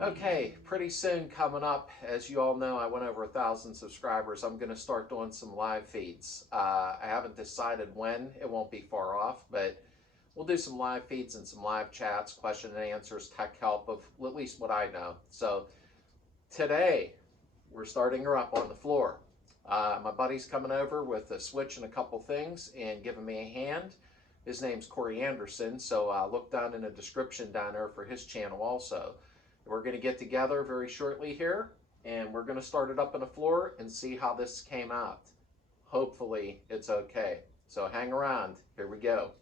Okay, pretty soon coming up, as you all know, I went over 1,000 subscribers. I'm going to start doing some live feeds. I haven't decided when. It won't be far off, but we'll do some live feeds and some live chats, question and answers, tech help of at least what I know. So today, we're starting her up on the floor. My buddy's coming over with a switch and a couple things and giving me a hand. His name's Corey Anderson, so look down in the description down there for his channel also. We're going to get together very shortly here, and we're going to start it up on the floor and see how this came out. Hopefully it's okay. So hang around. Here we go.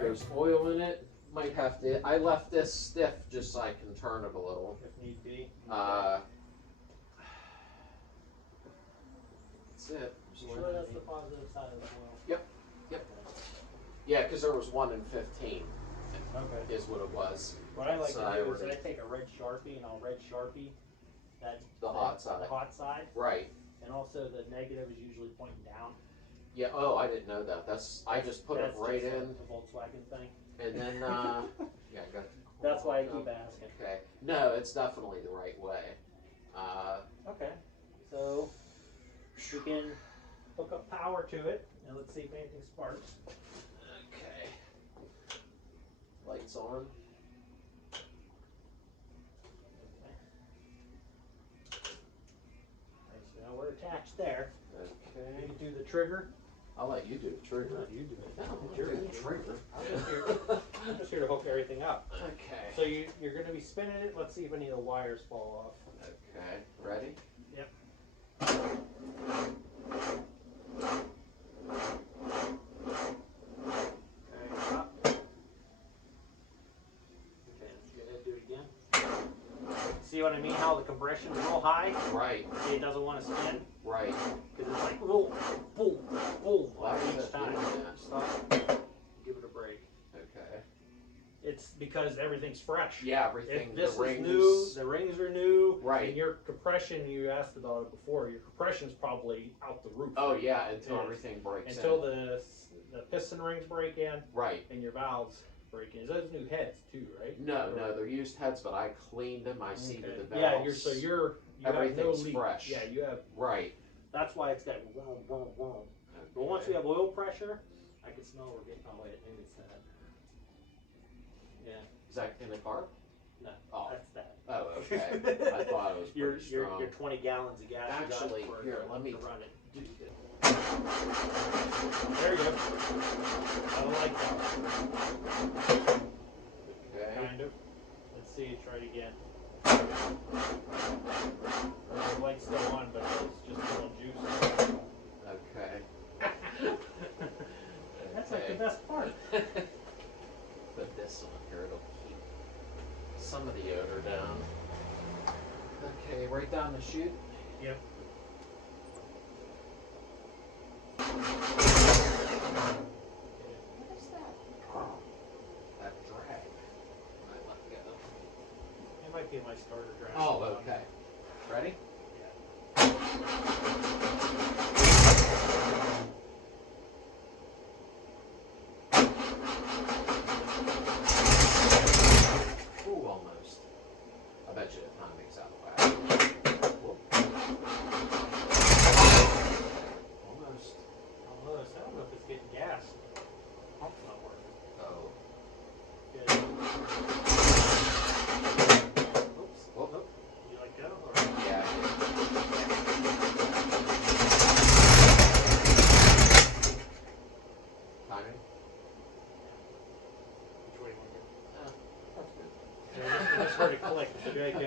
There's oil in it. Might have to. I left this stiff just so I can turn it a little. If need be. That's it. Sure, that's the positive side as well. Yep. Yep. Yeah, because there was 1 in 15. Okay. Is what it was. What I like So to do is I take a red Sharpie and I'll red Sharpie the hot side. The hot side. Right. And also the negative is usually pointing down. Yeah. Oh, I didn't know that. I just put it right in. The Volkswagen thing. And then yeah, I got. That's why I keep asking. Okay. No, it's definitely the right way. Okay. So we can hook up power to it and let's see if anything sparks. Okay. Lights on. So now we're attached there. Okay. You can do the trigger. I'll let you do the trigger. No, you do it. No, It's you're your the trigger. I'm just here to hook everything up. Okay. So you're going to be spinning it. Let's see if any of the wires fall off. Okay. Ready? Yep. Okay, stop. Okay, let's go ahead and do it again. See what I mean? How the compression's real high? Right. See, it doesn't want to spin? Right. Because it's like, boom, boom, boom, Why is each that time. doing that? Stop. Give it a break. Okay. It's because everything's fresh. Yeah, everything. If this the is rings. new, the rings are new. Right. And your compression, you asked about it before, your compression's probably out the roof. Oh yeah, until Yeah. everything breaks Until in. the piston rings break in Right. and your valves break in. Those new heads too, right? No, they're used heads, but I cleaned them. I seeded the valves. Yeah, you have no Everything's leak. fresh. Yeah, you have. Right. That's why it's got vroom, vroom, vroom. Okay. But once we have oil pressure, I can smell we're getting. Oh wait, maybe it's that. Yeah. Is that in the car? No. Oh. That's that. Oh, okay. I thought it was your pretty strong. your 20 gallons of gas. Actually, you got for, here, let me to run it. do this. There you go. I like that. Okay. Kind of. Let's see. Try it again. The light's still on, but it's just a little juice. Okay. That's like the best part. Put this on here. It'll keep some of the odor down. Okay, right down the chute. Yep. What is that? Oh, that drag. I let go. It might be my starter drag. Oh, okay. Ready? Ooh, almost. I bet you the timing's out of whack. Whoop. Almost. Almost. I don't know if it's getting gas. Pump's not working. Oh. Good. Oops. Whoop, whoop. You let go? Or? Yeah. Timing? Which way do you want to go? Oh, that's good. Yeah, I just heard it click. So there you go.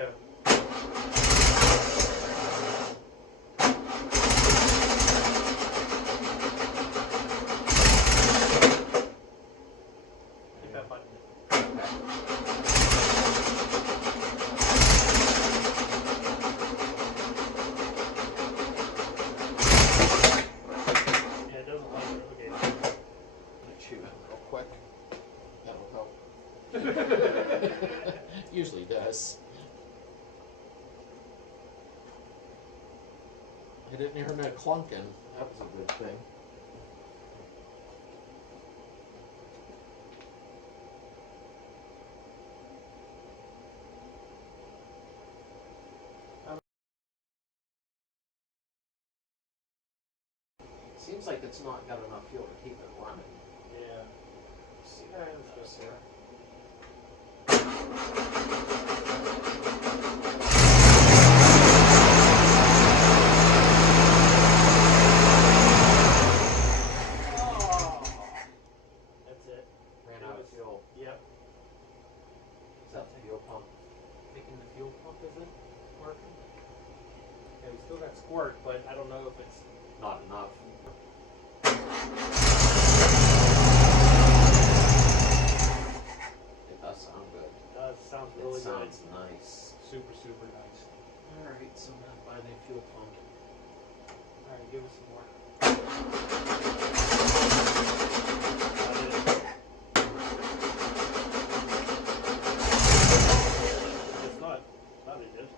quick. That'll help. Usually does. I didn't hear no clunking. That was a good thing. Seems like it's not got enough fuel to keep it running. Yeah. Let's see what happens here. Oh, that's it. Ran out of fuel. Yep. Is that the fuel pump? Thinking the fuel pump isn't working. Yeah, we still got squirt, but I don't know if it's Not enough. It does sound good. sounds really It sounds nice. Super, super nice. Alright, so I'm gonna buy the fuel pump. Alright, give us some more. It's not it is.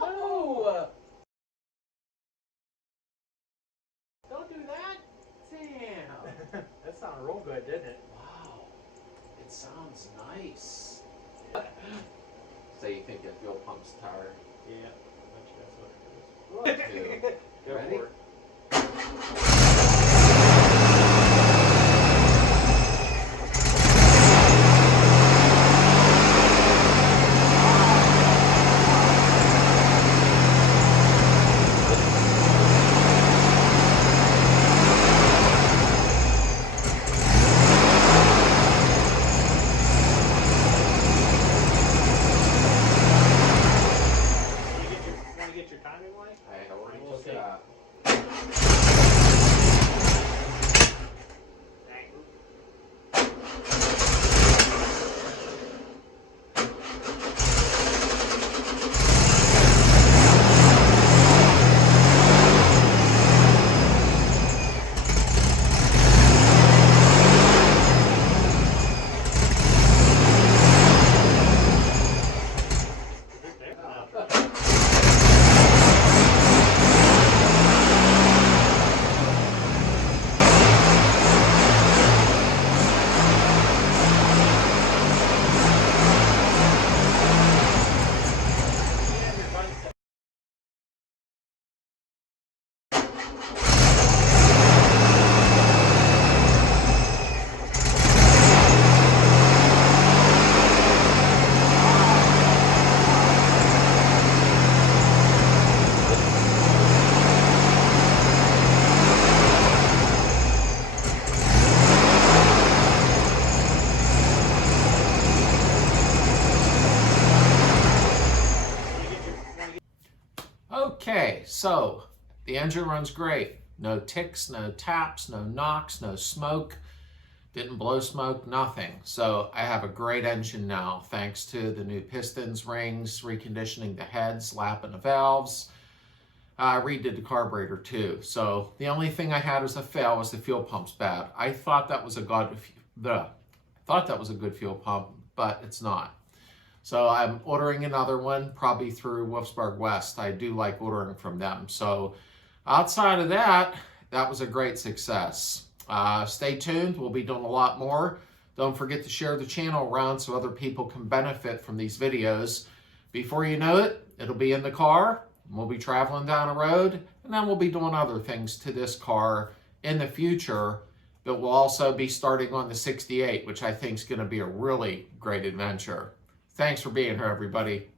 No! Don't do that! Damn! That sounded real good, didn't it? Wow. It sounds nice. So you think your fuel pump's tired? Yeah, I bet you that's what it is. Two. Go Ready? for it. Want to get your timing like? I already We'll took see. it out. Okay, so the engine runs great. No ticks, no taps, no knocks, no smoke. Didn't blow smoke, nothing. So I have a great engine now, thanks to the new pistons, rings, reconditioning the heads, lapping the valves. I redid the carburetor too. So the only thing I had as a fail was the fuel pump's bad. I thought that was a good fuel pump, but it's not. So I'm ordering another one, probably through Wolfsburg West. I do like ordering from them. So outside of that, that was a great success. Stay tuned. We'll be doing a lot more. Don't forget to share the channel around so other people can benefit from these videos. Before you know it, it'll be in the car. We'll be traveling down a road, and then we'll be doing other things to this car in the future. But we'll also be starting on the 68, which I think is going to be a really great adventure. Thanks for being here, everybody.